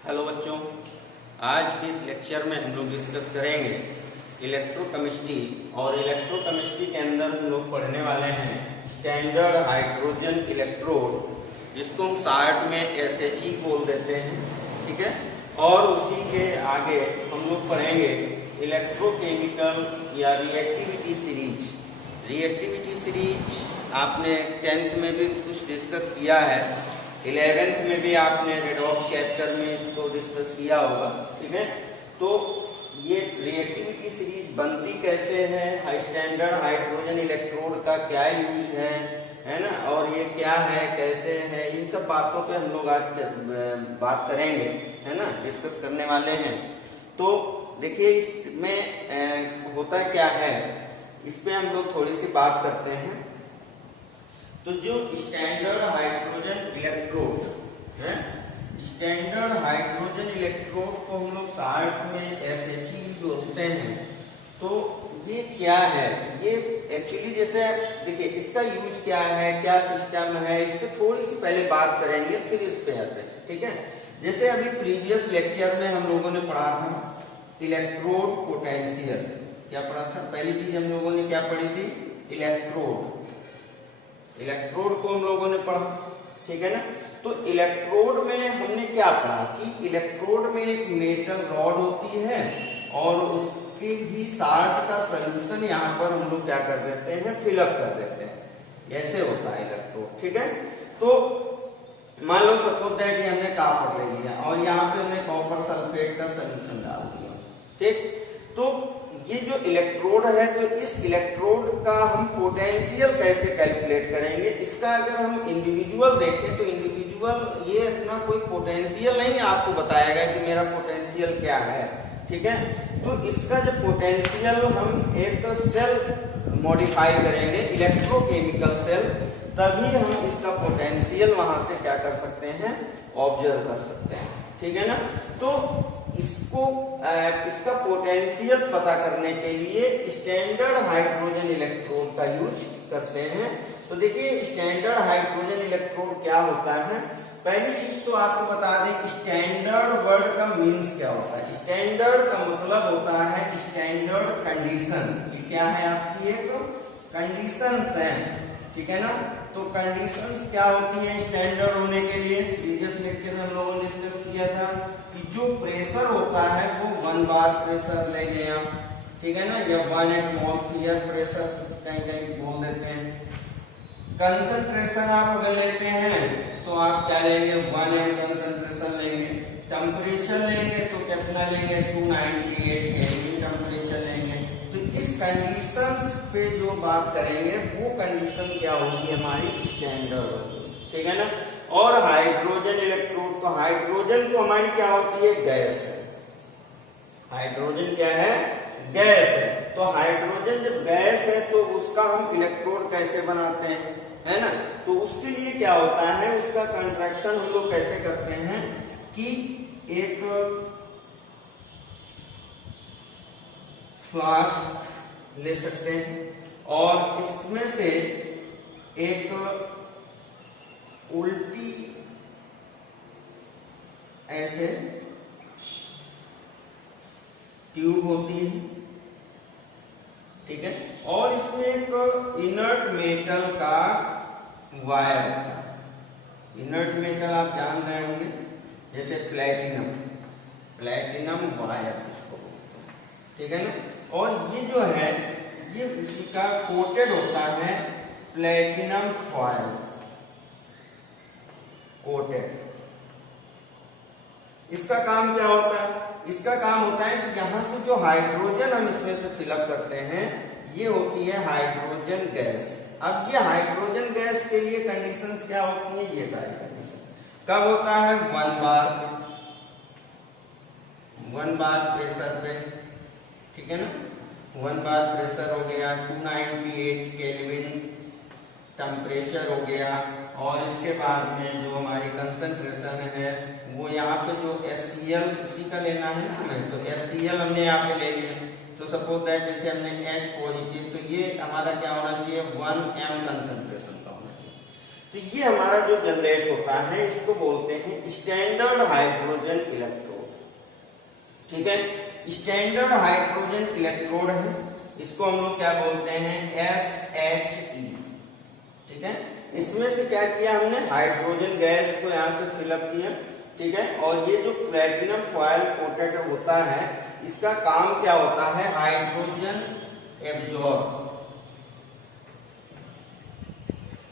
Hello बच्चों, आज के इस लेक्चर में हम लोग डिस्कस करेंगे इलेक्ट्रोकेमिस्ट्री। और इलेक्ट्रोकेमिस्ट्री के अंदर हम लोग पढ़ने वाले हैं स्टैंडर्ड हाइड्रोजन इलेक्ट्रोड, जिसको हम शार्ट में SHE बोल देते हैं, ठीक है। और उसी के आगे हम लोग पढ़ेंगे इलेक्ट्रोकेमिकल या रिएक्टिविटी सीरीज। रिएक्टिविटी सीरीज आपने 10th में भी कुछ डिस्कस किया है, 11th में भी आपने रेडॉक्स चैप्टर में इसको डिस्कस किया होगा, ठीक है। तो ये रिएक्टिविटी सीरीज बनती कैसे है, हाई स्टैंडर्ड हाइड्रोजन इलेक्ट्रोड का क्या यूज है ना, और ये क्या है, कैसे है, इन सब बातों पे हम लोग आज बात करेंगे, है ना, डिस्कस करने वाले हैं। तो देखिए इसमें होता क्या है, इस पे हम लोग थोड़ी सी बात करते हैं। तो जो स्टैंडर्ड हाइड्रोजन इलेक्ट्रोड है, स्टैंडर्ड हाइड्रोजन इलेक्ट्रोड को हम लोग शार्ट में SHE बोलते हैं। तो ये क्या है, ये एक्चुअली जैसे देखिए इसका यूज क्या है, क्या सिस्टम है, इस पे थोड़ी सी पहले बात करेंगे, फिर इस पे आते हैं, ठीक है। जैसे अभी प्रीवियस लेक्चर में हम लोगों ने पढ़ा था इलेक्ट्रोड पोटेंशियल। क्या पढ़ा था? पहली चीज हम लोगों ने क्या पढ़ी थी? इलेक्ट्रोड। इलेक्ट्रोड को हम लोगों ने पढ़ा, ठीक है ना। तो इलेक्ट्रोड में हमने क्या पढ़ा कि इलेक्ट्रोड में एक मेटल रॉड होती है और उसके ही साल्ट का सॉल्यूशन यहाँ पर हम लोग क्या कर देते हैं, फिलअप कर देते हैं। ऐसे होता है इलेक्ट्रोड, ठीक है। तो मान लो सपोज दैट ये हमने कॉपर ले लिया और यहाँ पे हमने कॉपर सल्फेट का सॉल्यूशन डाल दिया, ठीक। तो ये जो इलेक्ट्रोड है, तो इस इलेक्ट्रोड का हम पोटेंशियल कैसे कैलकुलेट करेंगे, इसका अगर हम इंडिविजुअल देखें तो इंडिविजुअल ये अपना कोई पोटेंशियल नहीं आपको बताएगा कि मेरा पोटेंशियल क्या है, ठीक है। तो इसका जो पोटेंशियल हम एक सेल मॉडिफाई करेंगे, इलेक्ट्रोकेमिकल सेल, तभी हम इसका पोटेंशियल वहां से क्या कर सकते हैं, ऑब्जर्व कर सकते हैं, ठीक है ना। तो इसका पोटेंशियल पता करने के लिए स्टैंडर्ड हाइड्रोजन इलेक्ट्रोड का यूज करते हैं। तो देखिए स्टैंडर्ड हाइड्रोजन इलेक्ट्रोड क्या होता है। पहली चीज तो आपको बता दें स्टैंडर्ड वर्ड का मीन्स क्या होता है। स्टैंडर्ड का मतलब होता है स्टैंडर्ड कंडीशन। ये क्या है, आपकी एक कंडीशंस है, ठीक है ना। तो कंडीशंस क्या होती है स्टैंडर्ड होने के लिए? प्रीवियस लेक्चर में हम लोगों ने डिस्कस किया था कि जो प्रेशर होता है वो 1 बार प्रेशर ले लें आप, ठीक है ना, या 1 एटमॉस्फेयर प्रेशर कहीं कहीं बोल देते हैं। कंसंट्रेशन आप अगर लेते हैं तो आप क्या लेंगे, 1 एम कंसंट्रेशन लेंगे। टेम्परेचर लेंगे तो कितना लेंगे, 298 केल्विन टेम्परेचर लेंगे। तो इस कंडीशंस पे जो बात करेंगे वो कंडीशन क्या होगी, हमारी स्टैंडर्ड होगी, ठीक है ना। और हाइड्रोजन इलेक्ट्रोड, तो हाइड्रोजन तो हमारी क्या होती है, गैस है। हाइड्रोजन क्या है, गैस है। तो हाइड्रोजन जब गैस है तो उसका हम इलेक्ट्रोड कैसे बनाते हैं, है ना। तो उसके लिए क्या होता है, उसका कंट्रैक्शन हम लोग कैसे करते हैं कि एक फ्लास्क ले सकते हैं और इसमें से एक उल्टी ऐसे ट्यूब होती है, ठीक है, और इसमें एक इनर्ट मेटल का वायर होता है। इनर्ट मेटल आप जान रहे होंगे, जैसे प्लेटिनम, प्लेटिनम वायर इसको बोलते हैं, ठीक है ना। और ये जो है ये उसी का कोटेड होता है प्लेटिनम फॉयल, कोटेड। इसका काम क्या होता है, इसका काम होता है कि यहां से जो हाइड्रोजन हम इसमें से फिलअप करते हैं ये होती है हाइड्रोजन गैस। अब ये हाइड्रोजन गैस के लिए कंडीशंस क्या होती है, ये सारी कंडीशन कब होता है, 1 बार प्रेशर पे, ठीक है ना। 1 बार प्रेशर हो गया, 298 केल्विन टेम्परेचर हो गया, और इसके बाद में जो हमारी कंसंट्रेशन है वो यहाँ पे जो HCl उसी का लेना है ना हमें, तो HCl हमने यहाँ पे ले लिया। तो सपोज दैट जैसे हमने H पॉजिटिव, तो ये हमारा क्या होना चाहिए, 1 m कंसंट्रेशन का होना चाहिए। तो ये हमारा जो जनरेट होता है इसको बोलते हैं स्टैंडर्ड हाइड्रोजन इलेक्ट्रोड। ठीक है, स्टैंडर्ड हाइड्रोजन इलेक्ट्रोड है, इसको हम लोग क्या बोलते हैं, SHE। ठीक है, इसमें से क्या किया हमने, हाइड्रोजन गैस को यहाँ से फिलअप किया। ठीक है, और ये जो प्लेटिनम फॉयल कोटेड होता है इसका काम क्या होता है, हाइड्रोजन एब्जॉर्ब,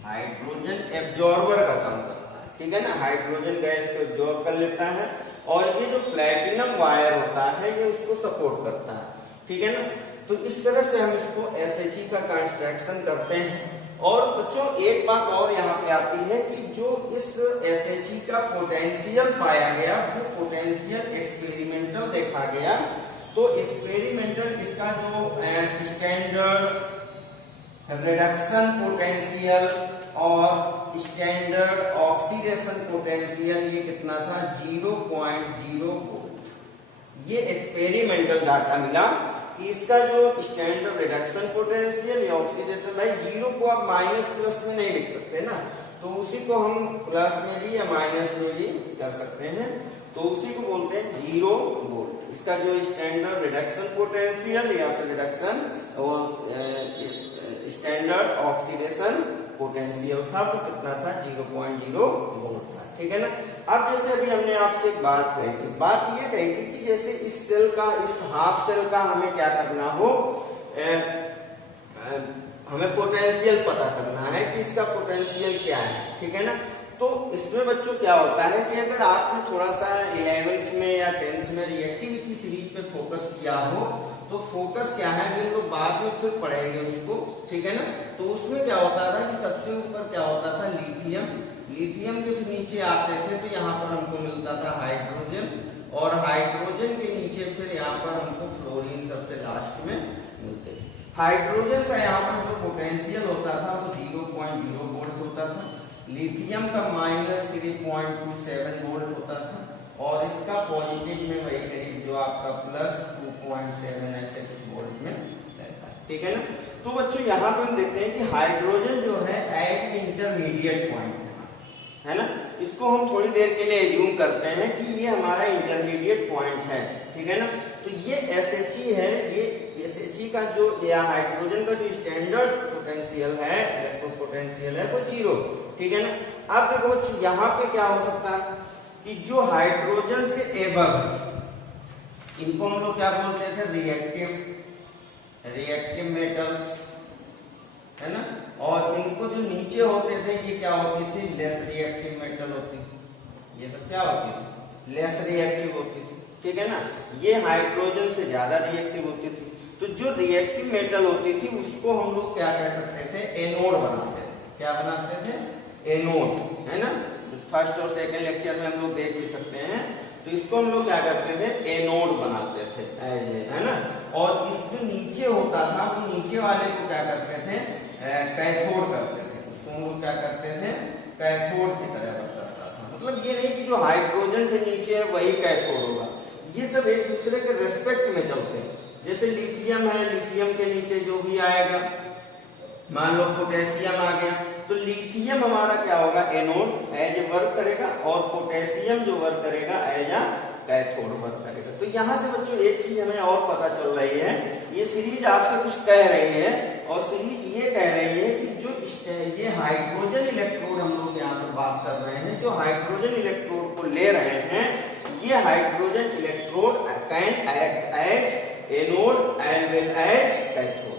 हाइड्रोजन एब्जॉर्बर का काम करता है। ठीक है ना, हाइड्रोजन गैस को एब्जॉर्ब कर लेता है और ये जो प्लेटिनम वायर होता है ये उसको सपोर्ट करता है। ठीक है ना, तो इस तरह से हम इसको SHE का कंस्ट्रक्शन करते हैं। और बच्चों एक बात और यहाँ पे आती है कि जो इस SHE का पोटेंशियल पाया गया वो पोटेंशियल एक्सपेरिमेंटल देखा गया। तो एक्सपेरिमेंटल इसका जो स्टैंडर्ड रिडक्शन पोटेंशियल और स्टैंडर्ड ऑक्सीडेशन पोटेंशियल ये कितना था, 0.0 वोल्ट। ये एक्सपेरिमेंटल डाटा मिला कि इसका जो स्टैंडर्ड रिडक्शन पोटेंशियल या ऑक्सीडेशन, भाई 0 को आप माइनस प्लस में नहीं लिख सकते ना, तो उसी को हम प्लस में भी या माइनस में भी कर सकते हैं, तो उसी को बोलते हैं 0 वोल्ट। इसका जो स्टैंडर्ड रिडक्शन पोटेंशियल या फिर रिडक्शन और स्टैंडर्ड ऑक्सीडेशन पोटेंशियल था वो कितना था, 0.0 वोल्ट था। ठीक है ना, अब जैसे अभी हमने आपसे एक बात कही थी, बात ये कही थी कि जैसे इस सेल का, इस हाफ सेल का हमें क्या करना हो, हमें पोटेंशियल पता करना है कि इसका पोटेंशियल क्या है। ठीक है ना, तो इसमें बच्चों क्या होता है कि अगर आपने थोड़ा सा 11th में या 10th में रिएक्टिविटी सीरीज पे फोकस किया हो तो फोकस क्या है हम लोग बाद में फिर पढ़ेंगे उसको। ठीक है ना, तो उसमें क्या होता था कि सबसे ऊपर क्या होता था, लिथियम, लिथियम के नीचे आते थे तो यहाँ पर हमको मिलता था हाइड्रोजन, और हाइड्रोजन के नीचे फिर यहाँ पर हमको फ्लोरीन सबसे लास्ट में मिलते थे। हाइड्रोजन का यहाँ पर जो पोटेंशियल होता था वो 0.0 वोल्ट होता था, लिथियम का -3.27 वोल्ट होता था, और इसका पॉजिटिव में वही करीब जो आपका +2.7 ऐसे कुछ वोल्ट में रहता है। ठीक है ना, तो बच्चों यहाँ पे हम देखते हैं कि हाइड्रोजन जो है एज इंटरमीडिएट पॉइंट है ना, इसको हम थोड़ी देर के लिए एज्यूम करते हैं कि ये हमारा इंटरमीडिएट पॉइंट है। ठीक है ना, तो ये SHE है, ये SHE का जो या हाइड्रोजन का जो स्टैंडर्ड पोटेंशियल है, इलेक्ट्रो पोटेंशियल है वो 0। ठीक है ना, अब देखो बच्चों यहाँ पे क्या हो सकता है कि जो हाइड्रोजन से एबव इनको हम लोग क्या बोलते थे, रिएक्टिव मेटल्स, है ना, और इनको जो नीचे होते थे ये क्या होती थी, लेस रिएक्टिव मेटल होती थी। ये सब क्या होती थी, लेस रिएक्टिव होती थी। ठीक है ना, ये हाइड्रोजन से ज्यादा रिएक्टिव होती थी। तो जो रिएक्टिव मेटल होती थी उसको हम लोग क्या कह सकते थे, एनोड बनाते थे। क्या बनाते थे, एनोड, है ना, फर्स्ट और सेकंड लेक्चर में हम लोग देख भी सकते हैं। तो इसको हम लोग क्या करते थे, एनोड बनाते थे, है ना, और इस जो नीचे होता था वो नीचे वाले को क्या करते थे, कैथोड करते थे। उसको हम लोग क्या करते थे, कैथोड की तरह करता था। मतलब ये नहीं कि जो हाइड्रोजन से नीचे है वही कैथोड होगा, ये सब एक दूसरे के रेस्पेक्ट में चलते हैं। जैसे लिथियम है, लिथियम के नीचे जो भी आएगा, मान लो पोटेशियम आ गया, तो लिथियम हमारा क्या होगा, एनोड एज वर्क करेगा, और पोटेशियम जो वर्क करेगा एज अ कैथोड वर्क करेगा। तो यहाँ से बच्चों एक चीज हमें और पता चल रही है, ये सीरीज आपसे कुछ कह रही है, और सीरीज ये कह रही है कि जो ये हाइड्रोजन इलेक्ट्रोड हम लोग यहाँ पर बात कर रहे हैं, जो हाइड्रोजन इलेक्ट्रोड को ले रहे हैं, ये hydrogen electrode can act as anode as well as cathode.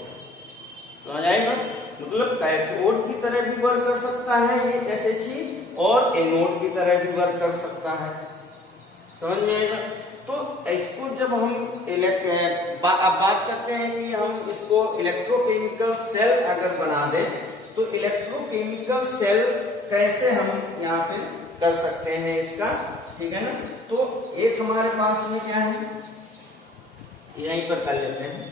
समझ आएगा, मतलब कैथोड की तरह भी वर्क कर सकता है ये SHE, और एनोड की तरह भी वर्क कर सकता है। समझ में आएगा। तो इसको जब हम बात करते हैं कि हम इसको इलेक्ट्रोकेमिकल सेल अगर बना दें, तो इलेक्ट्रोकेमिकल सेल कैसे हम यहाँ पे कर सकते हैं इसका। ठीक है ना, तो एक हमारे पास में क्या है, यहीं पर कर लेते हैं,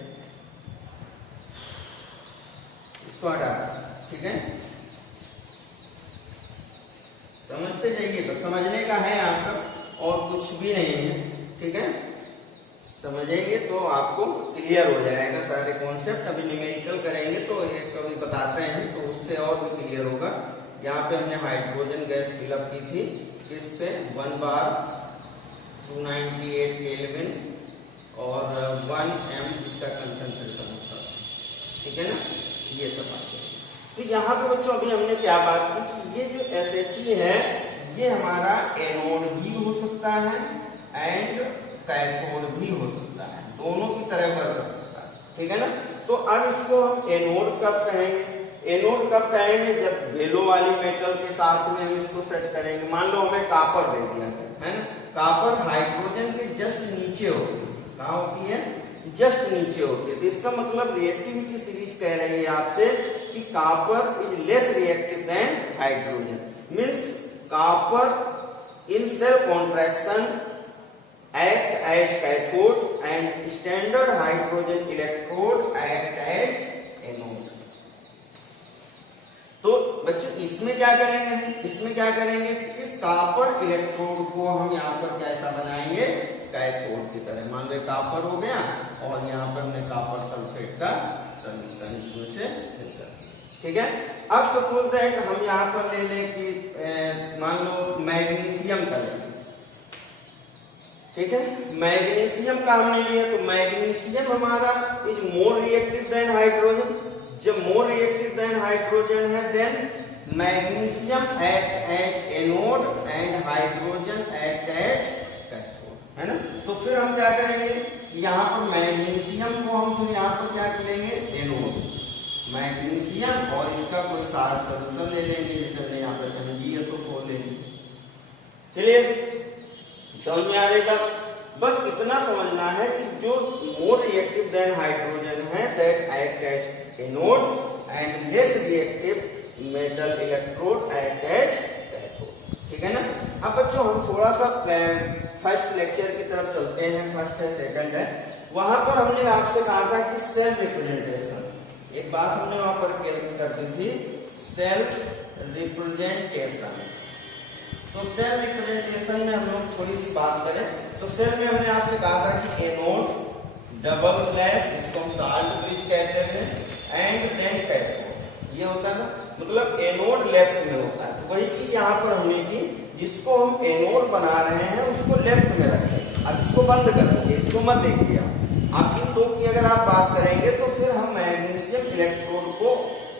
इसको हटा। ठीक है, समझते जाइए, तो समझने का है यहाँ पर और कुछ भी नहीं है। ठीक है, समझेंगे तो आपको क्लियर हो जाएगा सारे कॉन्सेप्ट। अभी न्यूमेरिकल करेंगे तो ये कभी बताते हैं तो उससे और भी क्लियर होगा यहाँ पे हमने हाइड्रोजन गैस फिलअप की थी, किस पे 1 बार 298 केल्विन और 1 m इसका कंसंट्रेशन होता है, ठीक है ना, ये सब बातें। तो यहाँ पे बच्चों अभी हमने क्या बात की कि ये जो SHE है ये हमारा एनोड भी हो सकता है एंड कैथोड भी हो सकता है, दोनों की तरह वर्क कर सकता है, ठीक है ना। तो अब इसको हम एनोड कब कहेंगे? एनोड कब कहेंगे? जब वेलो वाली मेटल के साथ में हम इसको सेट करेंगे। मान लो हमें कापर दे दिया है ना, कापर हाइड्रोजन के जस्ट नीचे होती है, कहाँ होती है? जस्ट नीचे होती है। तो इसका मतलब रिएक्टिविटी सीरीज कह रही है आपसे कि copper is less reactive than hydrogen, means copper in cell contraction act as cathode and standard hydrogen electrode act as anode। तो बच्चों इसमें क्या करेंगे? इसमें क्या करेंगे कि इस कापर इलेक्ट्रोड को हम यहाँ पर कैसा बनाएंगे? कैथोड की तरह। मान लो कापर हो गया और यहाँ पर हमने कापर सल्फेट का सॉल्यूशन इसमें से फिल कर दिया, ठीक है। अब सपोज दैट हम यहाँ पर ले लें कि मान लो मैग्नीशियम का लेंगे, ठीक है। मैग्नीशियम का हमने लिया तो मैग्नीशियम हमारा is more reactive than hydrogen. जब मोर रिएक्टिव देन हाइड्रोजन है then magnesium act as anode and hydrogen act as cathode, है ना। तो फिर हम क्या करेंगे? यहाँ पर मैग्नीशियम को हम फिर यहाँ पर क्या करेंगे? एनोड मैग्नीशियम और इसका कोई सारा सॉल्यूशन ले लेंगे, जैसे हमने यहाँ पर MgSO4 ले लेंगे। क्लियर? समझ में आ रही बात? बस इतना समझना है कि जो मोर रिएक्टिव देन हाइड्रोजन है that act as anode and less reactive metal electrode act as cathode, ठीक है ना। अब बच्चों हम थोड़ा सा फर्स्ट लेक्चर की तरफ चलते हैं, फर्स्ट है सेकंड है। वहां पर हमने आपसे कहा था कि सेल रिप्रेजेंटेशन, एक बात हमने वहां पर कर दी थी, सेल रिप्रेजेंटेशन। तो सेल रिप्रेजेंटेशन में हम लोग थोड़ी सी बात करें तो सेल में हमने आपसे कहा था कि एनोड डबल स्लैश, इसको हम साल्ट ब्रिज कहते हैं, एंड देन कैथोड, ये होता है ना, मतलब एनोड लेफ्ट में होता है। तो वही चीज यहाँ पर हमने की, जिसको हम एनोड बना रहे हैं उसको लेफ्ट में रखें। अब इसको बंद कर दीजिए, इसको मत देखिए आप इन दो की अगर आप बात करेंगे तो फिर हम मैग्नीशियम इलेक्ट्रोड को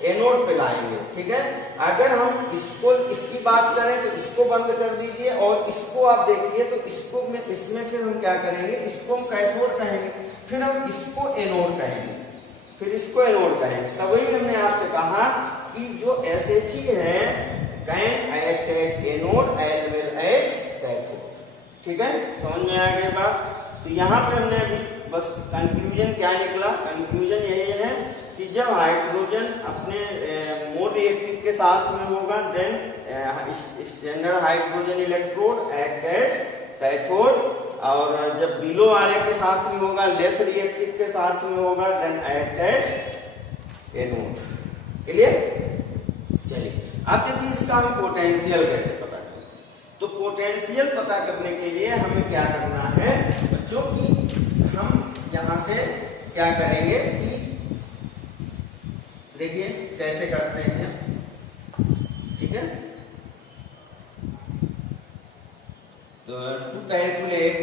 एनोड पे लाएंगे, ठीक है। अगर हम इसको इसकी बात करें तो इसको बंद कर दीजिए और इसको आप देखिए तो इसको में इसमें फिर हम क्या करेंगे? इसको हम कैथोड कहेंगे, फिर हम इसको एनोड कहेंगे, फिर इसको एनोड कहेंगे। तब वही हमने आपसे कहा कि जो SHE है can act as anode as well as cathode, ठीक है। समझ में आ गई बात? तो यहाँ पे हमने अभी बस कंक्लूजन क्या निकला? कंक्लूजन यही है कि जब हाइड्रोजन अपने मोर रिएक्टिव के साथ में होगा then standard hydrogen electrode act as cathode, और जब बिलो वाले के साथ में होगा, लेस रिएक्टिव के साथ में होगा, then act as anode. Clear? चलिए अब देखिए इसका हम पोटेंशियल कैसे पता करें। तो पोटेंशियल पता करने के लिए हमें क्या करना है बच्चों की, हम यहां से क्या करेंगे कि देखिए कैसे करते हैं, ठीक है। तो to calculate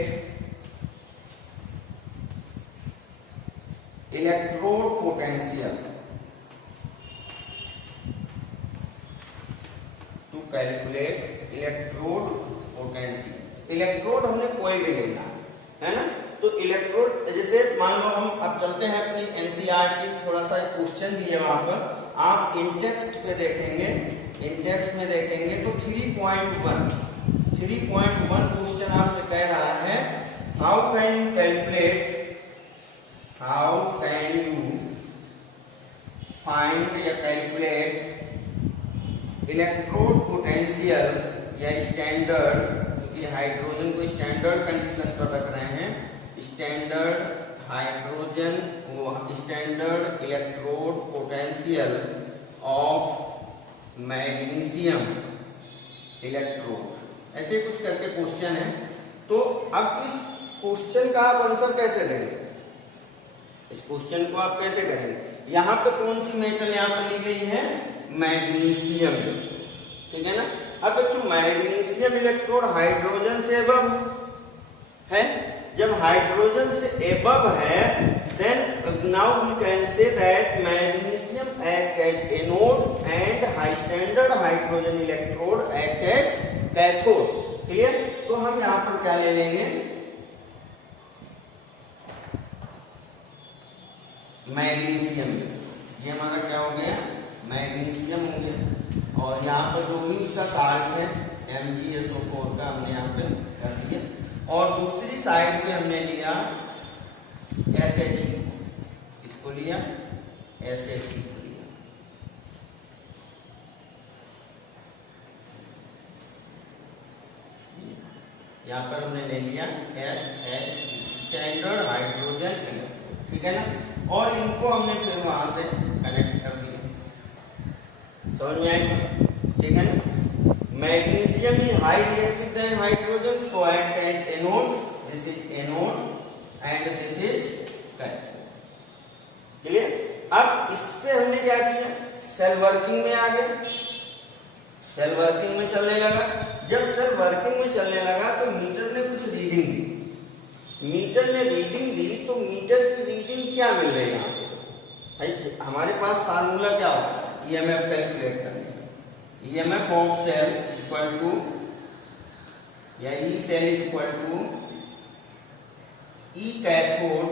electrode potential, to calculate electrode potential, electrode हमने कोई भी लेना है ना। तो इलेक्ट्रोड जैसे मान लो हम अब चलते हैं अपनी NCERT, थोड़ा सा क्वेश्चन भी है वहां पर, आप इन टेक्स्ट पे देखेंगे, इन टेक्स्ट में देखेंगे तो 3.1 क्वेश्चन आपसे कह रहा है हाउ कैन यू फाइंड या कैलकुलेट इलेक्ट्रोड पोटेंशियल या स्टैंडर्ड, क्योंकि हाइड्रोजन को स्टैंडर्ड कंडीशन पर रख रहे हैं, standard hydrogen standard electrode potential of magnesium electrode, ऐसे कुछ करके क्वेश्चन है। तो अब इस क्वेश्चन का आप आंसर कैसे देंगे? इस क्वेश्चन को आप कैसे करेंगे? यहाँ पे कौन सी मेटल यहाँ पर ली गई है? मैग्नीशियम, ठीक है ना। अब बच्चों मैग्नीशियम इलेक्ट्रोड हाइड्रोजन से एबव है, जब हाइड्रोजन से एबव है then now we can say that magnesium act as anode and high standard hydrogen electrode act as cathode। Clear. तो हम यहां पर क्या ले लेंगे, मैग्नीशियम, ये हमारा क्या हो गया, मैग्नीशियम हो गया। और यहाँ पर जो भी इसका साल्ट है MgSO4 का हमने यहाँ पे कर दिया, और दूसरी साइड पे हमने लिया SHE, इसको लिया SHE को लिया। यहाँ पर हमने ले लिया SHE, स्टैंडर्ड हाइड्रोजन इलेक्ट्रोड, ठीक है ना। और इनको हमने फिर वहां से कनेक्ट कर दिया, समझ में आएगा, ठीक है ना। Magnesium is high electric than hydrogen, so act as anode. This is anode and this is cathode। Clear. अब इस पे हमने क्या किया, सेल वर्किंग में आ गए, सेल वर्किंग में चलने लगा। जब सेल वर्किंग में चलने लगा तो मीटर ने कुछ रीडिंग दी, मीटर ने रीडिंग दी तो मीटर की रीडिंग क्या मिल रही है यहाँ पे, हमारे पास फार्मूला क्या होता है EMF कैलकुलेट करने का, EMF of cell equal to या E cell equal to E cathode,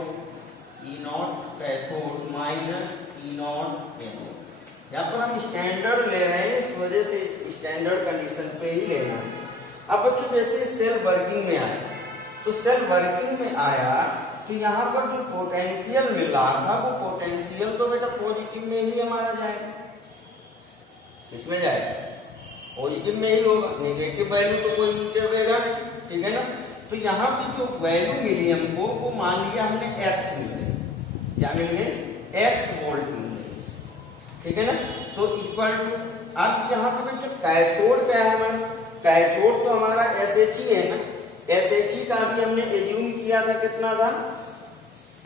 E nought cathode minus E nought anode. यहाँ पर हम स्टैंडर्ड ले रहे हैं, इस वजह से स्टैंडर्ड कंडीशन पे ही लेना है। अब बच्चों जैसे सेल वर्किंग में आया, तो सेल वर्किंग में आया तो यहाँ पर जो पोटेंशियल मिल रहा था वो पोटेंशियल तो बेटा पॉजिटिव में ही हमारा जाएगा, इसमें जाएगा पॉजिटिव में ही होगा, नेगेटिव वैल्यू तो कोई मीटर देगा नहीं, ठीक है ना। तो यहाँ पे जो वैल्यू मिली हमको वो मान लिया हमने x मिल गई, क्या मिल गई, x वोल्ट मिल गई, ठीक है ना। तो इक्वल टू, अब यहाँ पे बच्चों कैथोड क्या है हमारा, कैथोड तो हमारा SHE है ना, SHE का भी हमने एज्यूम किया था कितना था,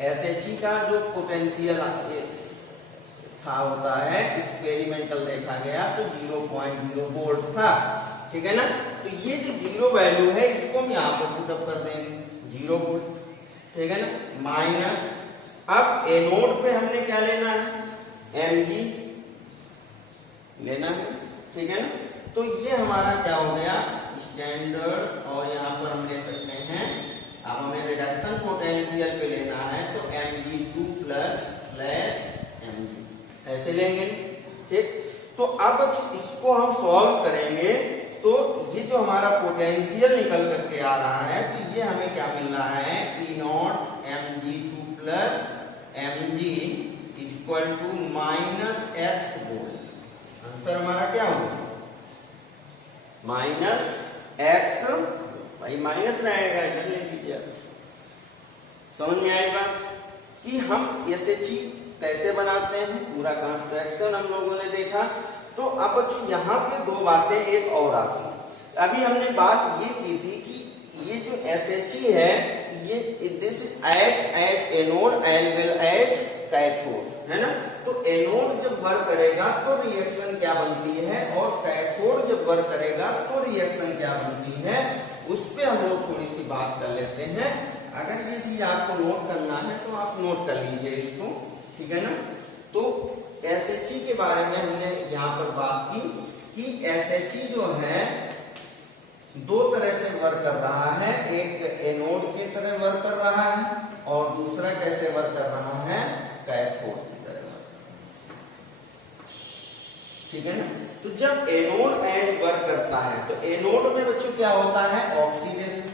SHE का जो पोटेंशियल था होता है एक्सपेरिमेंटल देखा गया तो 0.0 वोल्ट था, ठीक है ना। तो ये जो जीरो वैल्यू है इसको हम यहाँ पर पुट अप कर देंगे 0 वोल्ट, ठीक है ना, माइनस। अब एनोड पे हमने क्या लेना है, Mg लेना है, ठीक है ना। तो ये हमारा क्या हो गया स्टैंडर्ड, और यहाँ पर हम ले सकते हैं, अब हमें रिडक्शन पोटेंशियल पे लेना है तो Mg2 प्लस Mg ऐसे लेंगे, ठीक। तो अब इसको हम सॉल्व करेंगे तो ये जो हमारा पोटेंशियल निकल करके आ रहा है तो ये हमें क्या मिल रहा है, E nought Mg2 plus Mg equal to minus x volt. Answer हमारा क्या होगा, माइनस x, भाई माइनस में आएगा, इधर ले लीजिए। समझ में आई बात कि हम SHE कैसे बनाते हैं, पूरा कंस्ट्रक्शन हम लोगों ने देखा। तो अब यहाँ पे दो बातें एक और आती हैं। अभी हमने बात ये की थी कि ये जो SHE है ये this act as anode as well as cathode, है ना। तो एनोड जब वर्क करेगा तो रिएक्शन क्या बनती है, और कैथोड जब वर्क करेगा तो रिएक्शन क्या बनती है, उस पर हम लोग थोड़ी सी बात कर लेते हैं। अगर ये चीज आपको नोट करना है तो आप नोट कर लीजिए इसको, ठीक है ना। तो SHE के बारे में हमने यहाँ पर बात की कि SHE जो है दो तरह से वर्क कर रहा है, एक एनोड की तरह वर्क कर रहा है और दूसरा कैसे वर्क कर रहा है, कैथोड की तरह, ठीक है ना। तो जब एनोड एज वर्क करता है तो एनोड में बच्चों क्या होता है, ऑक्सीडेशन।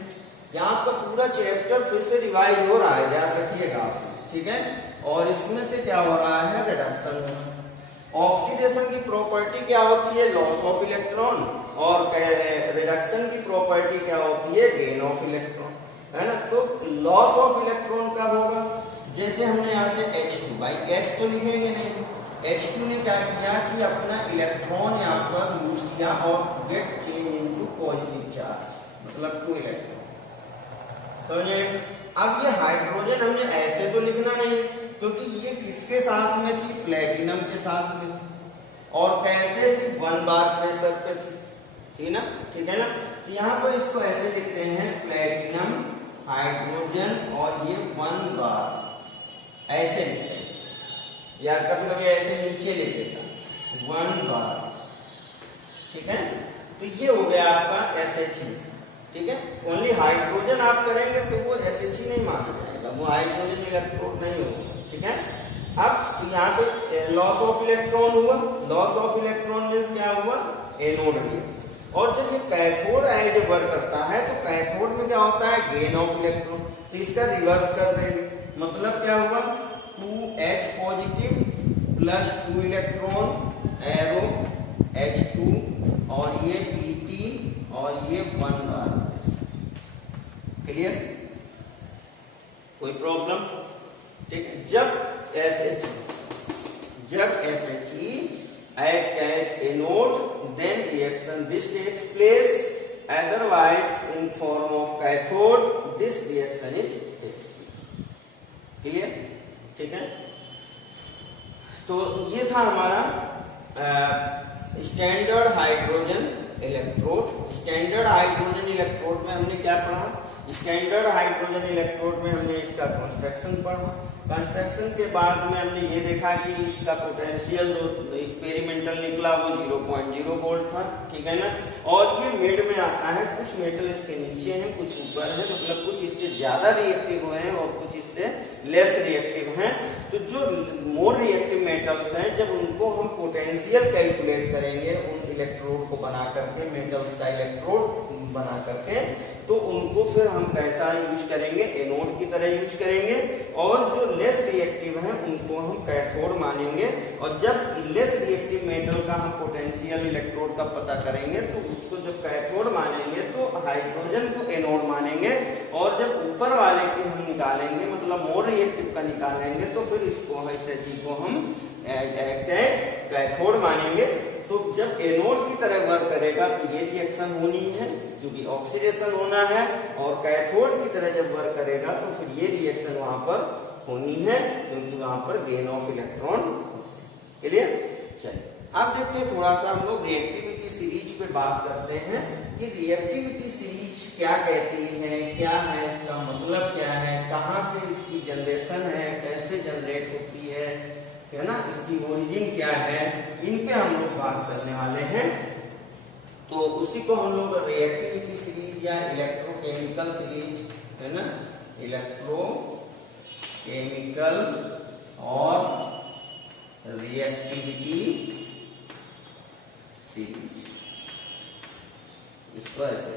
यहाँ का पूरा चैप्टर फिर से रिवाइज हो रहा है, याद रखिएगा आप, ठीक है। और इसमें से क्या हो रहा है, रिडक्शन। ऑक्सीडेशन की प्रॉपर्टी क्या होती है, लॉस ऑफ इलेक्ट्रॉन, और रिडक्शन की प्रॉपर्टी क्या होती है, गेन ऑफ इलेक्ट्रॉन, है ना। तो लॉस ऑफ इलेक्ट्रॉन कब होगा, जैसे हमने यहाँ से H2, भाई H तो लिखेंगे नहीं, H2 ने क्या किया कि अपना इलेक्ट्रॉन यहाँ पर लूज किया और get change into positive charge, मतलब 2 इलेक्ट्रॉन, समझे। अब ये हाइड्रोजन हमने ऐसे तो लिखना नहीं क्योंकि ये किसके साथ में थी, प्लेटिनम के साथ में थी, और कैसे थी, 1 बार प्रेशर पे थी, ठीक है ना, ठीक है ना। तो यहाँ पर इसको ऐसे लिखते हैं प्लेटिनम हाइड्रोजन और ये 1 बार ऐसे लिखते हैं, या कभी कभी ऐसे नीचे लिख देता 1 बार, ठीक है। तो ये हो गया आपका SH, ठीक है। ओनली हाइड्रोजन आप करेंगे तो वो SH नहीं माना जाएगा, वो हाइड्रोजन इलेक्ट्रोड नहीं होगा, ठीक है। अब यहाँ पे लॉस ऑफ इलेक्ट्रॉन हुआ, लॉस ऑफ इलेक्ट्रॉन मींस क्या हुआ, एनोड रिएक्शन। और जब ये कैथोड है जब वर्क करता है तो कैथोड में क्या होता है, गेन ऑफ इलेक्ट्रॉन, तो इसका रिवर्स कर देंगे, मतलब क्या हुआ 2H positive plus 2 electron arrow H2 और ये Pt और ये 1 बार। क्लियर, कोई प्रॉब्लम, ठीक है। जब SHE act as anode, then reaction this takes place, otherwise in form of cathode this reaction is takes place. Clear, ठीक है। तो ये था हमारा standard hydrogen electrode. Standard hydrogen electrode में हमने क्या पढ़ा, स्टैंडर्ड हाइड्रोजन इलेक्ट्रोड में हमने इसका कंस्ट्रक्शन पढ़ा। कंस्ट्रक्शन के बाद में हमने ये देखा कि इसका पोटेंशियल जो एक्सपेरिमेंटल निकला वो 0.0 वोल्ट था, ठीक है ना। और ये मिड में आता है, कुछ मेटल इसके नीचे हैं कुछ ऊपर है, मतलब कुछ इससे ज्यादा रिएक्टिव हैं और कुछ इससे लेस रिएक्टिव हैं। तो जो मोर रिएक्टिव मेटल्स हैं जब उनको हम पोटेंशियल कैलकुलेट करेंगे उन इलेक्ट्रोड को बना करके, मेटल्स का इलेक्ट्रोड बना करके, तो उनको फिर हम कैसा यूज करेंगे, एनोड की तरह यूज करेंगे। और जो लेस रिएक्टिव हैं उनको हम कैथोड मानेंगे। और जब लेस रिएक्टिव मेटल का हम पोटेंशियल इलेक्ट्रोड का पता करेंगे तो उसको जब कैथोड मानेंगे तो हाइड्रोजन को एनोड मानेंगे। और जब ऊपर वाले की हम निकालेंगे, मतलब मोर रिएक्टिव का निकालेंगे, तो फिर इसको SHE को हम कैथोड मानेंगे। तो जब एनोड की तरह वर्क करेगा तो ये रिएक्शन होनी है क्योंकि ऑक्सीडेशन होना है, और कैथोड की तरह जब वर्क करेगा तो फिर ये रिएक्शन वहां पर होनी है क्योंकि वहां पर गेन ऑफ इलेक्ट्रॉन। क्लियर, चलिए अब देखते हैं थोड़ा सा हम लोग रिएक्टिविटी सीरीज पे बात करते हैं कि रिएक्टिविटी सीरीज क्या कहती है, क्या है इसका मतलब क्या है, कहाँ से इसकी जनरेशन है, कैसे जनरेट होती है ना, इसकी ओरिजिन क्या है, इन पे हम लोग बात करने वाले हैं। तो उसी को हम लोग रिएक्टिविटी सीरीज या इलेक्ट्रोकेमिकल सीरीज, है ना, इलेक्ट्रोकेमिकल और रिएक्टिविटी सीरीज, इसको ऐसे,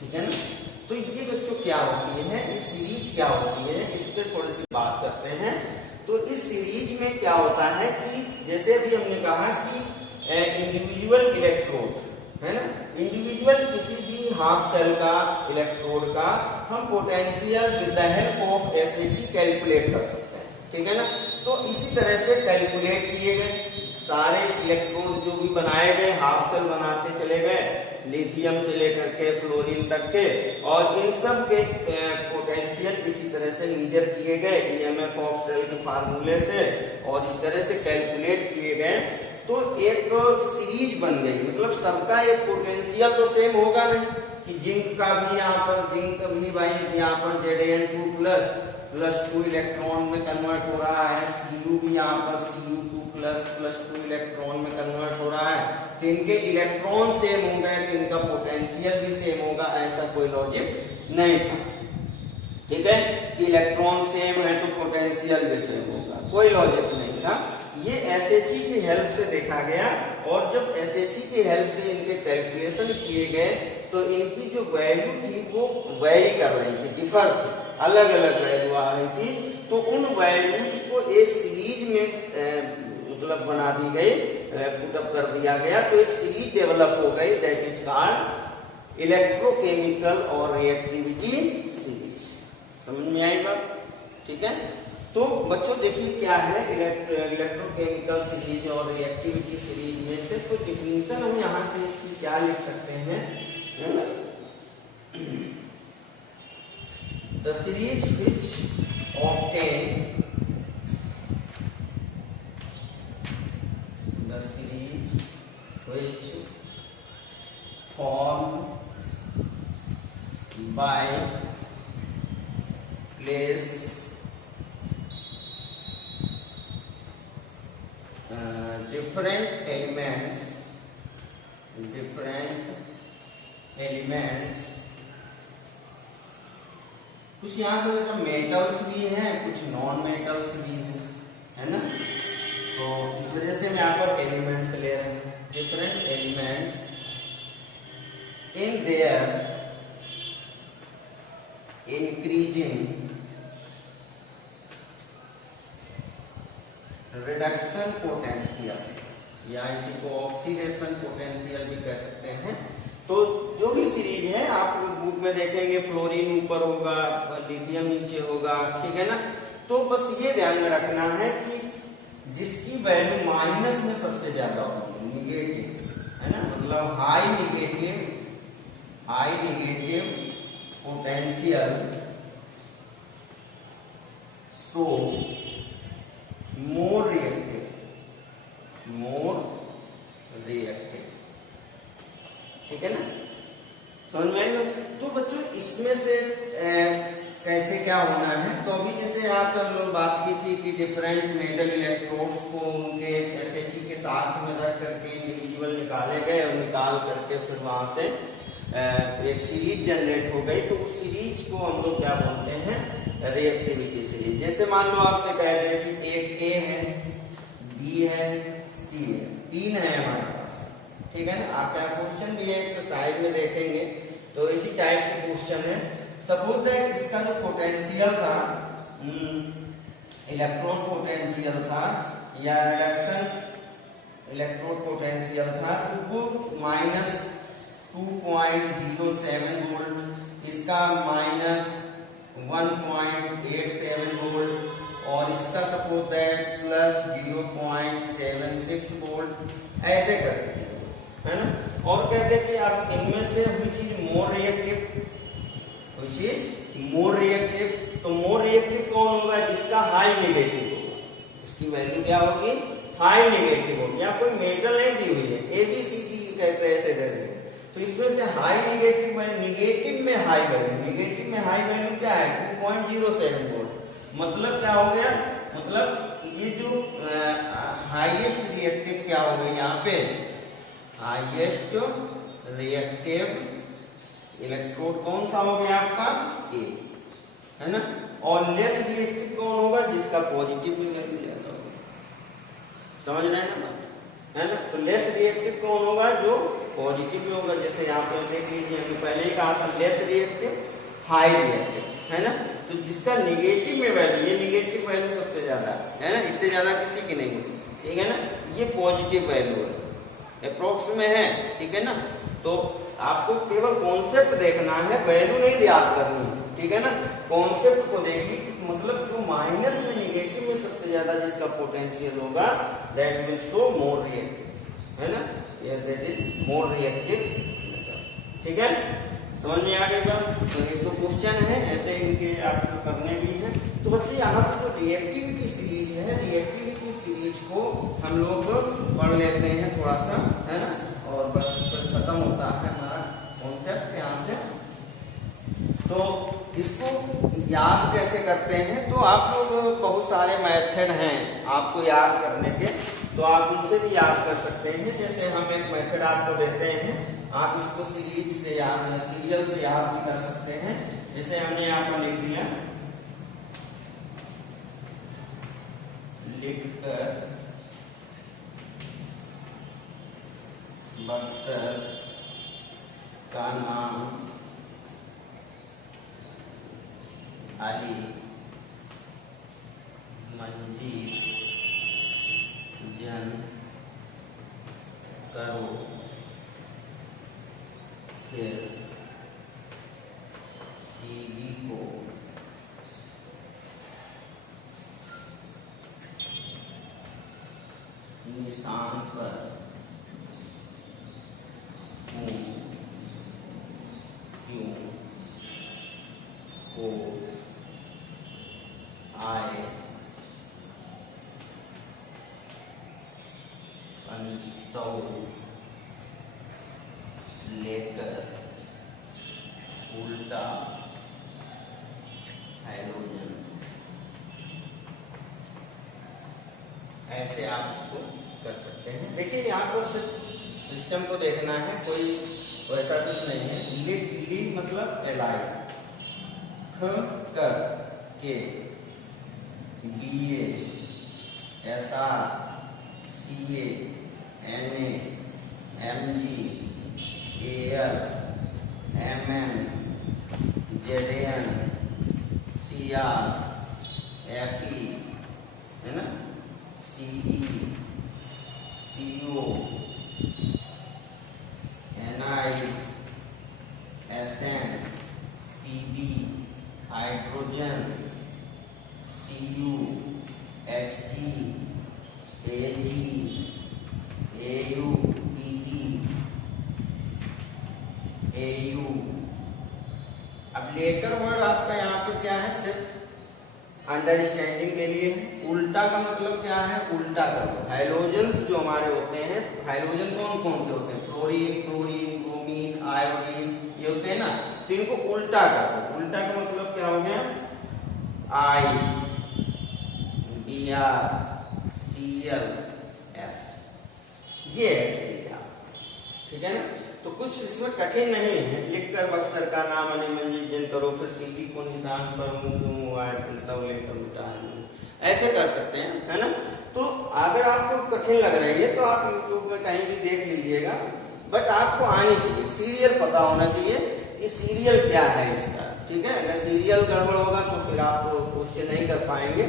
ठीक है ना। तो ये बच्चों क्या होती है, इस सीरीज क्या होती है, इस पे थोड़ी सी बात करते हैं। तो इस सीरीज में क्या होता है कि जैसे अभी हमने कहा कि इंडिविजुअल इलेक्ट्रोड, है ना, इंडिविजुअल किसी भी हाफ सेल का इलेक्ट्रोड का हम potential with the help of SHE calculate कर सकते हैं, ठीक है ना। तो इसी तरह से कैलकुलेट किए गए सारे इलेक्ट्रोड जो भी बनाए गए, हाफ सेल बनाते चले गए, लिथियम से लेकर के फ्लोरीन तक के, और इन सब के पोटेंशियल इसी तरह से मेजर किए गए EMF ऑफ सेल के फार्मूले से, और इस तरह से कैलकुलेट किए गए। तो एक सीरीज बन गई, मतलब सबका एक पोटेंशियल तो सेम होगा नहीं कि जिंक का भी यहाँ पर जिंक भी भाई यहाँ पर Zn2 प्लस 2 इलेक्ट्रॉन में कन्वर्ट हो रहा है, Cu भी यहाँ पर Cu2 प्लस 2 इलेक्ट्रॉन में कन्वर्ट हो रहा है, तो इनके इलेक्ट्रॉन सेम हो गए तो इनका पोटेंशियल भी सेम होगा, ऐसा कोई लॉजिक नहीं था, ठीक है। कि इलेक्ट्रॉन सेम है तो पोटेंशियल भी सेम होगा, कोई लॉजिक नहीं था। ये SHE की हेल्प से देखा गया, और जब SHE की हेल्प से इनके कैलकुलेशन किए गए तो इनकी जो वैल्यू थी वो वेरी कर रही थी, डिफर थी, अलग अलग वैल्यू आ रही थी। तो उन वैल्यूज को एक सीरीज में मतलब बना दी गई, पुटअप कर दिया गया, तो एक सीरीज डेवलप हो गई, दैट इज कॉल्ड इलेक्ट्रोकेमिकल और रिएक्टिविटी सीरीज। समझ में आई बात, ठीक है। तो बच्चों देखिए क्या है इलेक्ट्रोकेमिकल सीरीज और रिएक्टिविटी सीरीज में से कुछ डिफिनीशन हम यहाँ से इसकी क्या लिख सकते हैं, है ना। The series which obtain place different elements, कुछ यहाँ पे मेटल्स भी हैं, कुछ नॉन मेटल्स भी हैं, है ना। तो इस वजह से हम यहाँ पर एलिमेंट्स ले रहे हैं, different elements in their increasing reduction potential, या इसी को ऑक्सीडेशन पोटेंशियल भी कह सकते हैं। तो जो भी सीरीज है आप बुक में देखेंगे, फ्लोरीन ऊपर होगा, लिथियम नीचे होगा, ठीक है ना। तो बस ये ध्यान में रखना है कि जिसकी वैल्यू माइनस में सबसे ज्यादा होगी, निगेटिव, है ना, मतलब हाई निगेटिव पोटेंशियल, सो मोर रिएक्टिव, ठीक है ना, समझ में आएगा। तो बच्चों इसमें से कैसे क्या होना है, तो अभी जैसे आप लोग बात की थी कि डिफरेंट मेटल इलेक्ट्रोड्स को उनके SH के साथ में रख करके इंडिविजुअल निकाले गए और निकाल करके फिर वहां से एक सीरीज जनरेट हो गई। तो उस सीरीज को हम लोग क्या बोलते हैं, रिएक्टिविटी सीरीज। जैसे मान लो आपसे कह रहे हैं कि एक A है, B है, C है, 3 है हमारे पास, ठीक है ना। आपका क्वेश्चन भी है, एक्सरसाइज में देखेंगे तो इसी टाइप से क्वेश्चन है। सपोज दैट इसका जो पोटेंशियल था, इलेक्ट्रॉन पोटेंशियल था या रिडक्शन इलेक्ट्रॉन पोटेंशियल था, तो वो -2.07 वोल्ट, इसका -1.87 वोल्ट और इसका सपोज दैट +0.76 वोल्ट, ऐसे करके, है ना। और कहते हैं कि आप इनमें से which is more reactive, तो मोर रिएक्टिव कौन होगा, जिसका हाई नेगेटिव होगा, उसकी वैल्यू क्या होगी, हाई नेगेटिव होगी। यहाँ कोई मेटल नहीं दी हुई है, ABCD कहते हैं, ऐसे दे रहे। तो इसमें से हाई नेगेटिव में हाई वैल्यू क्या है, 2.07 वोल्ट। मतलब क्या हो गया, मतलब ये जो हाईएस्ट रिएक्टिव क्या हो गई, यहाँ पे हाईएस्ट रिएक्टिव इलेक्ट्रोड कौन सा हो गया आपका, A, है ना। और लेस रिएक्टिव कौन होगा, जिसका पॉजिटिव में वैल्यू ज्यादा होगी, समझ रहे हैं ना, है ना। तो लेस रिएक्टिव कौन होगा, जो पॉजिटिव में होगा। जैसे यहाँ पे देख लीजिए, हमने पहले ही कहा था लेस रिएक्टिव, हाई रिएक्टिव, है ना। तो जिसका निगेटिव में वैल्यू, ये निगेटिव वैल्यू सबसे ज्यादा है ना, इससे ज्यादा किसी की नहीं होती, ठीक है ना। ये पॉजिटिव वैल्यू है, अप्रोक्स में है, ठीक है ना। तो आपको केवल कॉन्सेप्ट देखना है, वैल्यू नहीं याद करनी है, ठीक है ना। कॉन्सेप्ट को देखिए, मतलब जो माइनस में निगेटिव में सबसे ज्यादा जिसका पोटेंशियल होगा, that will show more reactive, है ना, दैट इज मोर रिएक्टिव, ठीक है। समझ में आ गया। तो ये तो क्वेश्चन है, ऐसे इनके आपको करने भी हैं। तो बच्चे यहाँ पे जो रिएक्टिविटी सीरीज है, रिएक्टिविटी सीरीज को हम लोग पढ़ लेते हैं थोड़ा सा, है ना, और बस खत्म होता है हमारा कॉन्सेप्ट यहाँ से। तो इसको याद कैसे करते हैं, तो आप लोग बहुत सारे मेथड हैं आपको याद करने के, तो आप उनसे भी याद कर सकते हैं। जैसे हम एक मेथड आपको देते हैं, आप इसको सीरीज से याद, सीरियल से याद भी कर सकते हैं। जैसे हमने यहाँ पर लिख दिया, लिखकर बक्सर का नाम अली मंजीर जन करो, फिर सीधी को निशान पर क्यों को आए अंतौ लेकर उल्टा ऐसे आप उसको कर सकते हैं। देखिए यहाँ पर सिस्टम को देखना है, कोई वैसा कुछ नहीं है। ली मतलब एलाई, ख कर के, BA, SR, CA, MA, MG, AL, MN, JDN, CR, FE, है ना, CE, CO, NI, SN, PB, hydrogen, CU, HG, AG, AU, PP, AU। अब लेटर वर्ड आपका यहाँ पे क्या है, सिर्फ अंडरस्टैंडिंग के लिए। उल्टा का मतलब क्या है, उल्टा करो। हाइड्रोजन्स जो हमारे होते हैं, हाइड्रोजन कौन कौन से होते हैं, फ्लोरीन, क्लोरीन, ब्रोमीन, आयोडीन, ये होते हैं ना, तो इनको उल्टा करो। उल्टा का मतलब क्या हो गया, I, Br, Cl, F, ये ऐसे लिखा, ठीक है ना। तो कुछ इसमें कठिन नहीं है, लिखकर बक्सर का नाम अनिमंजित करो, फिर सीधी को निशान पर ऐसे कर सकते हैं, है ना। तो अगर आपको कठिन लग रही है तो आप यूट्यूब में कहीं भी देख लीजिएगा, बट आपको आनी चाहिए, सीरियल पता होना चाहिए कि सीरियल क्या है इसका, ठीक है। अगर सीरियल गड़बड़ होगा तो फिर आप क्वेश्चन नहीं कर पाएंगे,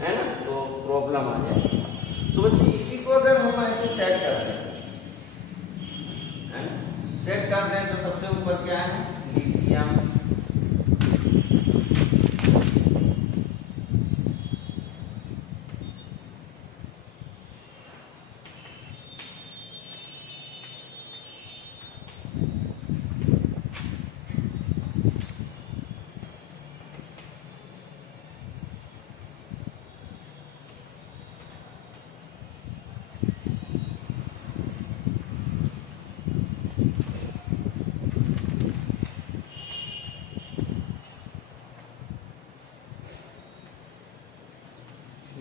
है ना, तो प्रॉब्लम आ जाएगी। तो बच्चे इसी को अगर हम ऐसे सेट करते हैं, सेट करते हैं, तो सबसे ऊपर क्या है, लिथियम,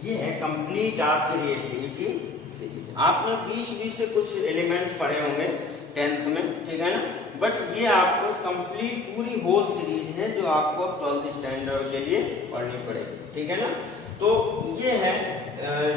ये है कंप्लीट आपकी रिएक्टिविटी सीरीज। आपने 20 से कुछ एलिमेंट्स पढ़े होंगे 10th में, ठीक है ना, बट ये आपको कंप्लीट पूरी होल सीरीज है जो आपको 12th स्टैंडर्ड के लिए पढ़नी पड़ेगी, ठीक है ना। तो ये है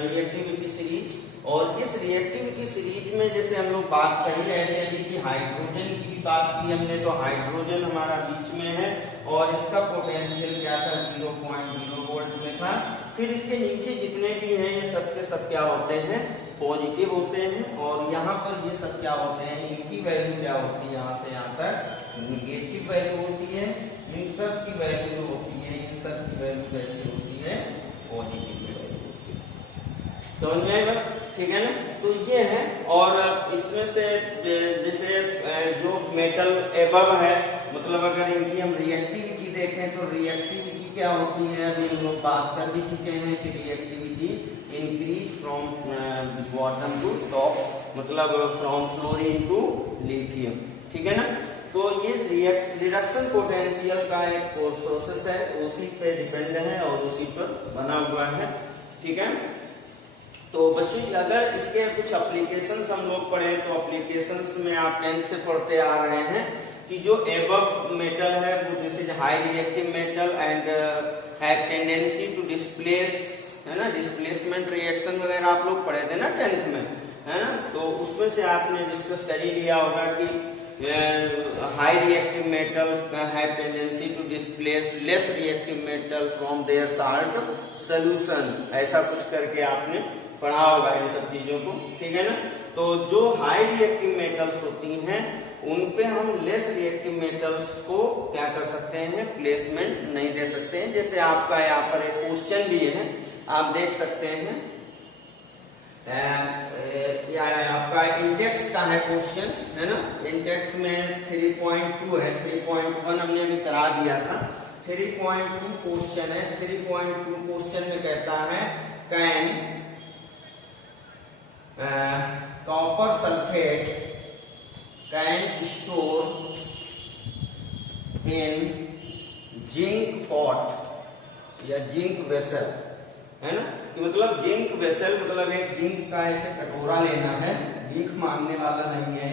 रिएक्टिविटी सीरीज, और इस रिएक्टिविटी सीरीज में जैसे हम लोग बात कर ही रहे थे अभी कि हाइड्रोजन की भी बात की हमने, तो हाइड्रोजन हमारा बीच में है और इसका पोटेंशियल क्या था, 0.0 वोल्ट में था। फिर इसके नीचे जितने भी हैं ये सब के सब क्या होते हैं, पॉजिटिव होते हैं, और यहाँ पर ये सब क्या होते हैं, इनकी वैल्यू क्या होती है, यहाँ से यहाँ तक निगेटिव वैल्यू होती है। इन सब की वैल्यू जो होती है, इन सब की वैल्यू कैसी होती है, पॉजिटिव वैल्यू होती है। समझ में आएगा, ठीक है ना। तो ये है, और इसमें से जैसे जो मेटल एबव है, मतलब अगर इनकी हम रिएक्टिविटी देखें तो रिएक्टिविटी क्या होती है, अभी हम लोग बात कर भी चुके हैं कि reactivity increase from bottom to top, मतलब फ्रॉम फ्लोरीन टू लिथियम, ठीक है ना। तो ये रिडक्शन पोटेंशियल का एक प्रोसेस है, उसी पे डिपेंड है और उसी पर बना हुआ है, ठीक है। तो बच्चों अगर इसके कुछ एप्लीकेशंस हम लोग पढ़े, तो एप्लीकेशंस में आप 10th से पढ़ते आ रहे हैं कि जो एबव मेटल है वो this is high reactive metal and have tendency to displace, है ना, डिस्प्लेसमेंट रिएक्शन वगैरह आप लोग पढ़े थे ना 10th में, है ना। तो उसमें से आपने डिस्कस कर ही लिया होगा कि high reactive metal have tendency to displace less reactive metal from their salt solution, ऐसा कुछ करके आपने पढ़ा होगा इन सब चीजों को, ठीक है ना। तो जो हाई रिएक्टिव मेटल्स होती हैं उन पे हम लेस रिएक्टिव मेटल्स को क्या कर सकते हैं, प्लेसमेंट नहीं दे सकते हैं। जैसे आपका यहाँ पर एक क्वेश्चन भी है, आप देख सकते हैं, आपका इंडेक्स का है क्वेश्चन, है ना। इंडेक्स में 3.2 है, 3.1 हमने अभी करा दिया था, 3.2 क्वेश्चन है। 3.2 क्वेश्चन में कहता है can copper sulphate can store in zinc pot या जिंक वेसल, है ना, कि मतलब जिंक वेसल, मतलब एक जिंक का ऐसे कटोरा लेना है, भीख मांगने वाला नहीं है,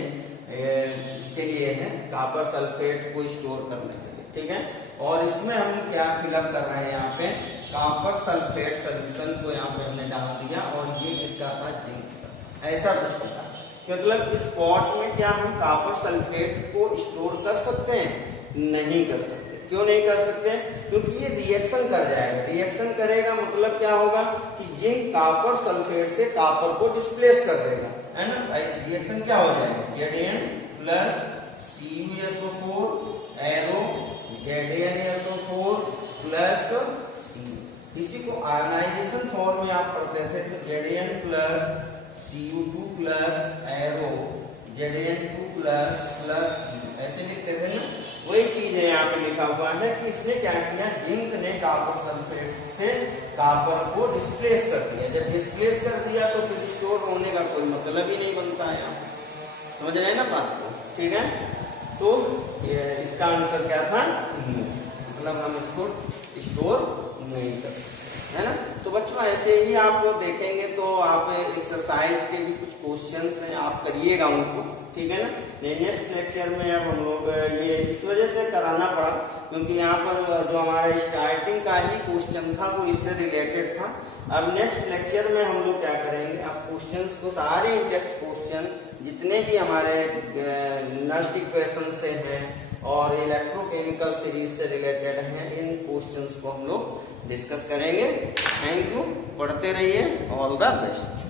इसके लिए है कॉपर सल्फेट को स्टोर करने के लिए, ठीक है। और इसमें हम क्या फिलअप कर रहे हैं, यहाँ पे कॉपर सल्फेट सोल्यूशन को यहाँ पे हमने डाल दिया, और ये किसका था, जिंक का, ऐसा कुछ होता है। मतलब इस पॉट में क्या हम कॉपर सल्फेट को स्टोर कर सकते हैं, नहीं कर सकते। क्यों नहीं कर सकते, क्योंकि ये रिएक्शन कर जाएगा, रिएक्शन करेगा मतलब क्या होगा कि जिंक कॉपर सल्फेट से कॉपर को डिस्प्लेस कर देगा, है ना। रिएक्शन क्या हो जाएगा, Zn plus CuSO4 arrow ZnSO4 plus C। इसी को आयनाइजेशन फॉर्म में आप पढ़ते थे, तो Zn plus Cu2 plus arrow Zn2 plus C, ऐसे लिखते थे ना। वही चीज है यहाँ पे लिखा हुआ है कि इसने क्या किया, जिंक ने कॉपर सल्फेट से कॉपर को डिस्प्लेस कर दिया। जब डिस्प्लेस कर दिया तो फिर स्टोर होने का कोई मतलब ही नहीं बनता है, समझ रहे हैं ना बात को, ठीक है। तो इसका आंसर क्या था, मतलब हम इसको स्टोर नहीं कर सकते, है ना। तो बच्चों ऐसे ही आप देखेंगे तो आप एक्सरसाइज के भी कुछ क्वेश्चंस हैं, आप करिएगा उनको, ठीक है ना। नेक्स्ट लेक्चर में अब हम लोग ये इस वजह से कराना पड़ा क्योंकि यहाँ पर जो हमारा स्टार्टिंग का ही क्वेश्चन था वो इससे रिलेटेड था। अब नेक्स्ट लेक्चर में हम लोग क्या करेंगे, अब क्वेश्चंस को सारे इंडेक्स क्वेश्चन जितने भी हमारे नस्ट इक्वेशन से हैं और इलेक्ट्रोकेमिकल सीरीज से रिलेटेड हैं, इन क्वेश्चंस को हम लोग डिस्कस करेंगे। थैंक यू, पढ़ते रहिए, ऑल द बेस्ट।